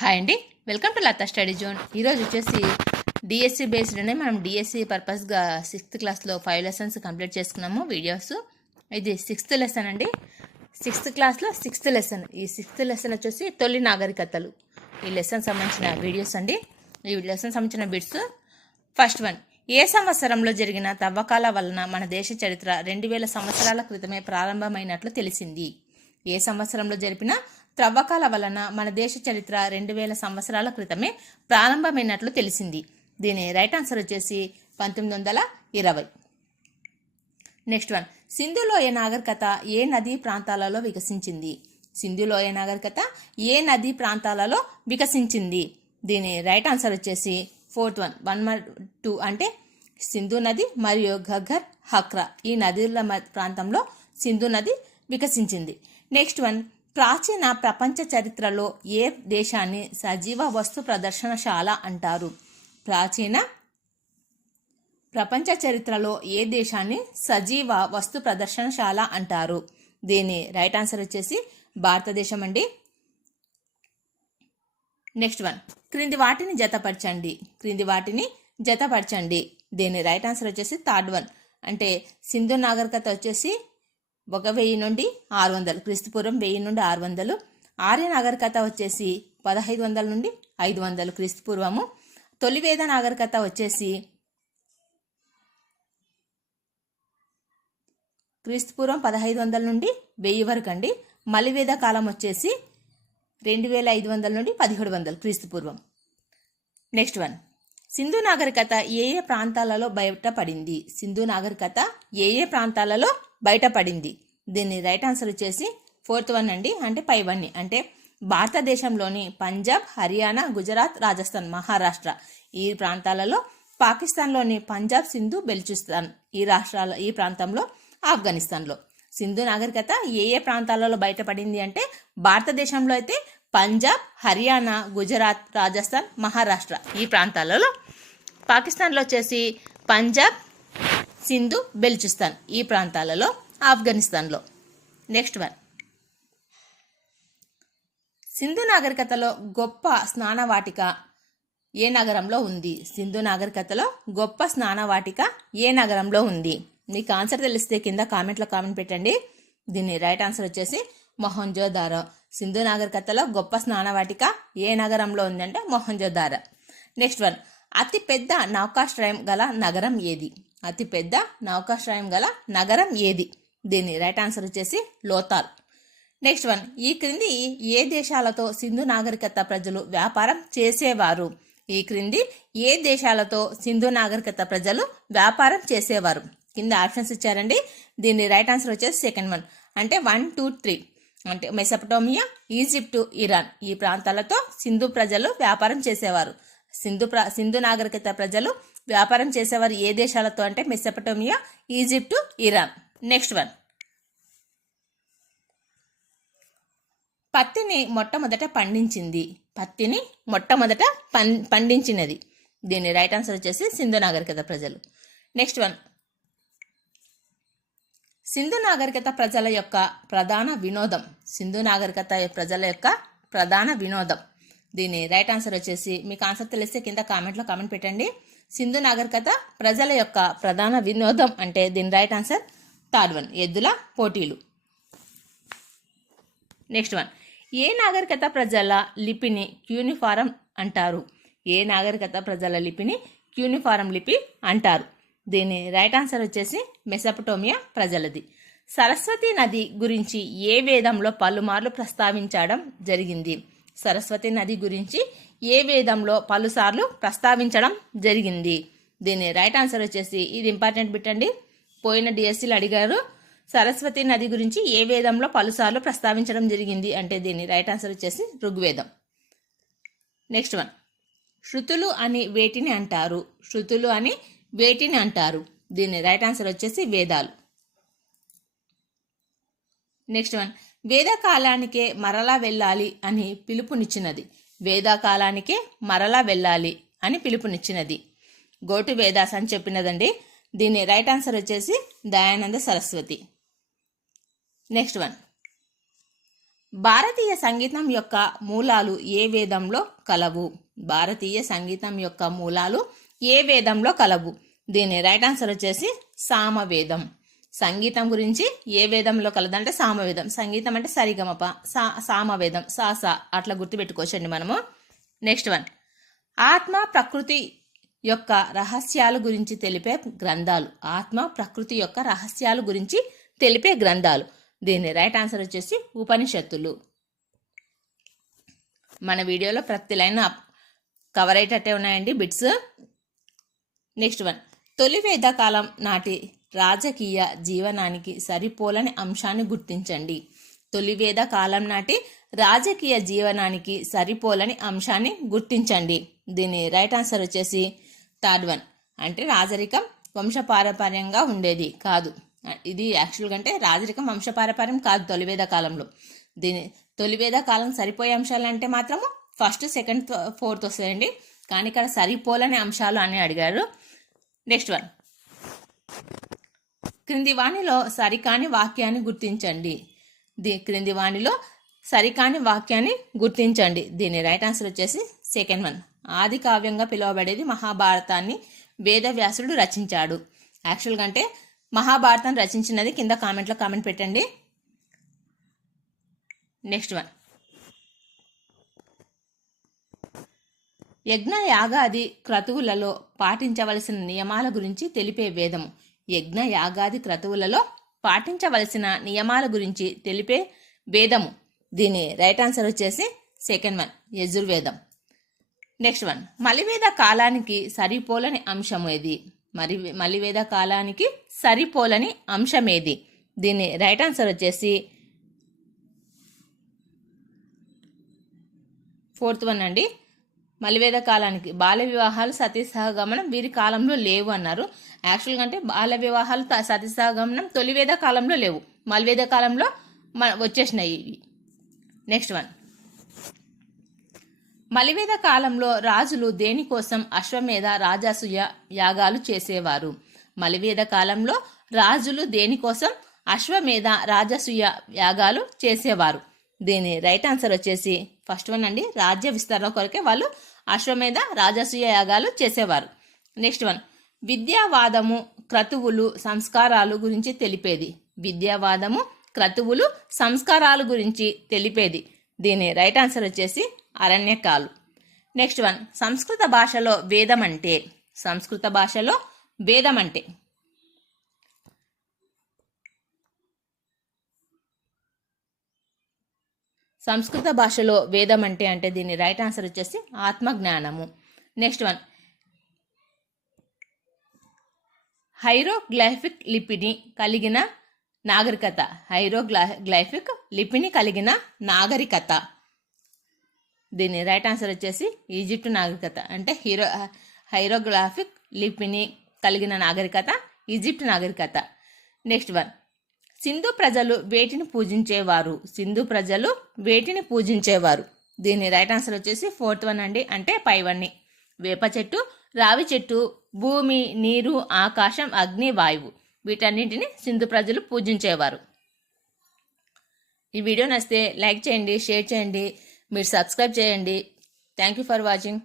Hi అండి. Welcome to Latha study zone. ఈరోజు వచ్చేసి డిఎస్సి బేస్డ్నే మనం డిఎస్సి పర్పస్గా సిక్స్త్ క్లాస్లో ఫైవ్ లెసన్స్ కంప్లీట్ చేసుకున్నాము వీడియోస్ ఇది సిక్స్త్ లెసన్ అండి. సిక్స్త్ క్లాస్లో సిక్స్త్ లెసన్ ఈ సిక్స్త్ లెసన్ వచ్చేసి తొలి నాగరికతలు. ఈ లెసన్ సంబంధించిన వీడియోస్ అండి. ఈ లెసన్ సంబంధించిన బిట్స్ ఫస్ట్ వన్ ఏ సంవత్సరంలో జరిగిన తవ్వకాల వలన మన దేశ చరిత్ర రెండు వేల సంవత్సరాల క్రితమే ప్రారంభమైనట్లు తెలిసింది? ఏ సంవత్సరంలో జరిపిన త్రవ్వకాల వలన మన దేశ చరిత్ర రెండు వేల సంవత్సరాల క్రితమే ప్రారంభమైనట్లు తెలిసింది. దీని రైట్ ఆన్సర్ వచ్చేసి పంతొమ్మిది వందల ఇరవై. Next one. సింధులోయ నాగరికత ఏ నదీ ప్రాంతాలలో వికసించింది? సింధులోయ నాగరికత ఏ నదీ ప్రాంతాలలో వికసించింది? దీని రైట్ ఆన్సర్ వచ్చేసి ఫోర్త్ వన్. వన్ మర్ టూ అంటే సింధు నది మరియు ఘగ్గర్ హక్రా ఈ నదుల మ- ప్రాంతంలో సింధు నది వికసించింది. Next one. ప్రాచీన ప్రపంచ చరిత్రలో ఏ దేశాన్ని సజీవ వస్తు ప్రదర్శనశాల అంటారు? ప్రాచీన ప్రపంచ చరిత్రలో ఏ దేశాన్ని సజీవ వస్తు ప్రదర్శనశాల అంటారు? దీని రైట్ ఆన్సర్ వచ్చేసి భారతదేశం అండి. Next one. క్రింది వాటిని జతపరచండి. క్రింది వాటిని జతపరచండి. దీని రైట్ ఆన్సర్ వచ్చేసి థర్డ్ వన్. అంటే సింధు నాగరికత వచ్చేసి ఒక వెయ్యి నుండి ఆరు వందలు. క్రీస్తుపూర్వం వెయ్యి నుండి ఆరు వందలు. ఆర్య నాగరికత వచ్చేసి పదహైదు వందల నుండి ఐదు వందలు క్రీస్తుపూర్వము. తొలివేద నాగరికత వచ్చేసి క్రీస్తుపూర్వం పదహైదు వందల నుండి వెయ్యి వరకు అండి. మలివేద కాలం వచ్చేసి రెండు వేల ఐదు వందల నుండి పదిహేడు వందలు క్రీస్తుపూర్వం. Next one. సింధు నాగరికత ఏ ఏ ప్రాంతాలలో బయటపడింది? సింధు నాగరికత ఏ ఏ ప్రాంతాలలో బయటపడింది. దీని రైట్ ఆన్సర్ వచ్చేసి ఫోర్త్ వన్ అండి. అంటే పై వన్ని అంటే భారతదేశంలోని పంజాబ్ హర్యానా గుజరాత్ రాజస్థాన్ మహారాష్ట్ర ఈ ప్రాంతాలలో పాకిస్తాన్లోని పంజాబ్ సింధు బెల్చిస్తాన్ ఈ రాష్ట్రాల ఈ ప్రాంతంలో ఆఫ్ఘనిస్తాన్లో. సింధు నాగరికత ఏ ఏ ప్రాంతాలలో బయటపడింది అంటే భారతదేశంలో అయితే పంజాబ్ హర్యానా గుజరాత్ రాజస్థాన్ మహారాష్ట్ర ఈ ప్రాంతాలలో పాకిస్తాన్లో వచ్చేసి పంజాబ్ సింధు బెల్చిస్తాన్ ఈ ప్రాంతాలలో ఆఫ్ఘనిస్తాన్లో. Next one. సింధు నాగరికతలో గొప్ప స్నానవాటిక ఏ నగరంలో ఉంది? సింధు నాగరికతలో గొప్ప స్నానవాటిక ఏ నగరంలో ఉంది? మీకు ఆన్సర్ తెలిస్తే కింద కామెంట్లో కామెంట్ పెట్టండి. దీని రైట్ ఆన్సర్ వచ్చేసి మొహంజోదారో. సింధు నాగరికతలో గొప్ప స్నానవాటిక ఏ నగరంలో ఉందంటే మొహంజోదారో. Next one. అతి పెద్ద నౌకాశ్రయం గల నగరం ఏది? అతిపెద్ద నౌకాశ్రయం గల నగరం ఏది? దీని రైట్ ఆన్సర్ వచ్చేసి లోతాల్. నెక్స్ట్ వన్ ఈ క్రింది ఏ దేశాలతో సింధు నాగరికత ప్రజలు వ్యాపారం చేసేవారు? ఈ క్రింది ఏ దేశాలతో సింధు నాగరికత ప్రజలు వ్యాపారం చేసేవారు? కింద ఆప్షన్స్ ఇచ్చారండి. దీని రైట్ ఆన్సర్ వచ్చేసి సెకండ్ వన్. అంటే వన్ టూ త్రీ. అంటే మెసపటోమియా ఈజిప్టు ఇరాన్. ఈ ప్రాంతాలతో సింధు ప్రజలు వ్యాపారం చేసేవారు. సింధు ప్ర సింధు నాగరికత ప్రజలు వ్యాపారం చేసేవారు ఏ దేశాలతో అంటే Mesopotamia Egypt Iran. Next one. పత్తిని మొట్టమొదట పండించింది. పత్తిని మొట్టమొదట పం పండించినది. దీని రైట్ ఆన్సర్ వచ్చేసి సింధు నాగరికత ప్రజలు. Next one. సింధు నాగరికత ప్రజల యొక్క ప్రధాన వినోదం. సింధు నాగరికత ప్రజల యొక్క ప్రధాన వినోదం. దీని రైట్ ఆన్సర్ వచ్చేసి మీకు ఆన్సర్ తెలిస్తే కింద కామెంట్లో కామెంట్ పెట్టండి. సింధు నాగరికత ప్రజల యొక్క ప్రధాన వినోదం అంటే దీని రైట్ ఆన్సర్ థర్డ్ వన్ ఎద్దుల పోటీలు. నెక్స్ట్ వన్ ఏ నాగరికత ప్రజల లిపిని క్యూనిఫారం అంటారు? ఏ నాగరికత ప్రజల లిపిని క్యూనిఫారం లిపి అంటారు? దీని రైట్ ఆన్సర్ వచ్చేసి మెసపటోమియా ప్రజలది. సరస్వతి నది గురించి ఏ వేదంలో పలుమార్లు ప్రస్తావించడం జరిగింది? సరస్వతి నది గురించి ఏ వేదంలో పలుసార్లు ప్రస్తావించడం జరిగింది? దీని రైట్ ఆన్సర్ వచ్చేసి ఇది ఇంపార్టెంట్ బిట్ అండి. పోయిన డిఎస్సీలు అడిగారు సరస్వతి నది గురించి ఏ వేదంలో పలుసార్లు ప్రస్తావించడం జరిగింది? అంటే దీని రైట్ ఆన్సర్ వచ్చేసి ఋగ్వేదం. నెక్స్ట్ వన్ శృతులు అని వేటిని అంటారు? శృతులు అని వేటిని అంటారు? దీని రైట్ ఆన్సర్ వచ్చేసి వేదాలు. నెక్స్ట్ వన్ వేదకాలానికే మరలా వెళ్ళాలి అని పిలుపునిచ్చినది. వేదకాలానికే మరలా వెళ్ళాలి అని పిలుపునిచ్చినది. గోటు వేదాస్ అని చెప్పినదండి. దీని రైట్ ఆన్సర్ వచ్చేసి దయానంద సరస్వతి. Next one. భారతీయ సంగీతం యొక్క మూలాలు ఏ వేదంలో కలవు? భారతీయ సంగీతం యొక్క మూలాలు ఏ వేదంలో కలవు? దీని రైట్ ఆన్సర్ వచ్చేసి సామవేదం. సంగీతం గురించి ఏ వేదంలో కలదంటే సామవేదం. సంగీతం అంటే సరిగమప సా సామవేదం సా సా అట్లా గుర్తుపెట్టుకోవచ్చండి మనము. నెక్స్ట్ వన్ ఆత్మ ప్రకృతి యొక్క రహస్యాల గురించి తెలిపే గ్రంథాలు. ఆత్మ ప్రకృతి యొక్క రహస్యాల గురించి తెలిపే గ్రంథాలు. దీని రైట్ ఆన్సర్ వచ్చేసి ఉపనిషత్తులు. మన వీడియోలో ప్రతి లైన్ కవర్ అయ్యేటట్టే ఉన్నాయండి. బిట్స్ నెక్స్ట్ వన్ తొలి వేదకాలం నాటి రాజకీయ జీవనానికి సరిపోలని అంశాన్ని గుర్తించండి. తొలివేద కాలం నాటి రాజకీయ జీవనానికి సరిపోలని అంశాన్ని గుర్తించండి. దీని రైట్ ఆన్సర్ వచ్చేసి థర్డ్ వన్. అంటే రాజరికం వంశపారపర్యంగా ఉండేది కాదు. ఇది యాక్చువల్గా అంటే రాజరికం వంశపారపర్యం కాదు తొలివేద కాలంలో. దీని తొలివేద కాలం సరిపోయే అంశాలు అంటే మాత్రము ఫస్ట్ సెకండ్ ఫోర్త్ వస్తాయండి. కానీ ఇక్కడ సరిపోలని అంశాలు అని అడిగారు. Next one. క్రింది వాణిలో సరికాని వాక్యాన్ని గుర్తించండి. దీ క్రింది వాణిలో సరికాని వాక్యాన్ని గుర్తించండి. దీని రైట్ ఆన్సర్ వచ్చేసి సెకండ్ వన్. ఆది కావ్యంగా పిలువబడేది మహాభారతాన్ని వేదవ్యాసుడు రచించాడు. యాక్చువల్గా అంటే మహాభారతం రచించినది కింద కామెంట్లో కామెంట్ పెట్టండి. Next one. యజ్ఞ యాగాది క్రతువులలో పాటించవలసిన నియమాల గురించి తెలిపే వేదము. యజ్ఞ యాగాది క్రతువులలో పాటించవలసిన నియమాల గురించి తెలిపే వేదము. దీని రైట్ ఆన్సర్ వచ్చేసి second one Yajurveda. Next one మలివేద కాలానికి సరిపోలని అంశం ఏది? మరి మలివేద కాలానికి సరిపోలని అంశం ఏది? దీని రైట్ ఆన్సర్ వచ్చేసి ఫోర్త్ వన్ అండి. మలివేద కాలానికి బాల్య వివాహాలు సతీ సహగమనం వీరి కాలంలో లేవు అన్నారు. యాక్చువల్గా అంటే బాల్య వివాహాలు త- తొలివేద కాలంలో లేవు. మలివేద కాలంలో మ వచ్చేసినాయి ఇవి. నెక్స్ట్ వన్ మలివేద కాలంలో రాజులు దేనికోసం అశ్వమేధ రాజాసూయ యాగాలు చేసేవారు? మలివేద కాలంలో రాజులు దేనికోసం అశ్వమేధ రాజసూయ యాగాలు చేసేవారు? దీని రైట్ ఆన్సర్ వచ్చేసి ఫస్ట్ వన్ అండి రాజ్య విస్తరణ కొరకే వాళ్ళు అశ్వమేధ రాజసూయ యాగాలు చేసేవారు. నెక్స్ట్ వన్ విద్యావాదము క్రతువులు సంస్కారాలు గురించి తెలిపేది. విద్యావాదము క్రతువులు సంస్కారాలు గురించి తెలిపేది. దీని రైట్ ఆన్సర్ వచ్చేసి అరణ్యకాలు. నెక్స్ట్ వన్ సంస్కృత భాషలో వేదం అంటే సంస్కృత భాషలో వేదం అంటే సంస్కృత భాషలో వేదం అంటే అంటే దీని రైట్ ఆన్సర్ వచ్చేసి ఆత్మజ్ఞానము. నెక్స్ట్ వన్ హైరోగ్లైఫిక్ లిపిని కలిగిన నాగరికత. హైరోగ్లా గ్లైఫిక్ లిపిని కలిగిన నాగరికత. దీని రైట్ ఆన్సర్ వచ్చేసి ఈజిప్ట్ నాగరికత. అంటే హీరో హైరోగ్రాఫిక్ లిపిని కలిగిన నాగరికత ఈజిప్ట్ నాగరికత. Next one. సింధు ప్రజలు వేటిని పూజించేవారు? సింధు ప్రజలు వేటిని పూజించేవారు? దీని రైట్ ఆన్సర్ వచ్చేసి ఫోర్త్ వన్ అండి. అంటే పైవన్ని వేప చెట్టు రావి చెట్టు భూమి నీరు ఆకాశం అగ్ని వాయువు. వీటన్నింటిని సింధు ప్రజలు పూజించేవారు. ఈ వీడియో నచ్చితే లైక్ చేయండి షేర్ చేయండి. మీరు సబ్స్క్రైబ్ చేయండి. Thank you for watching.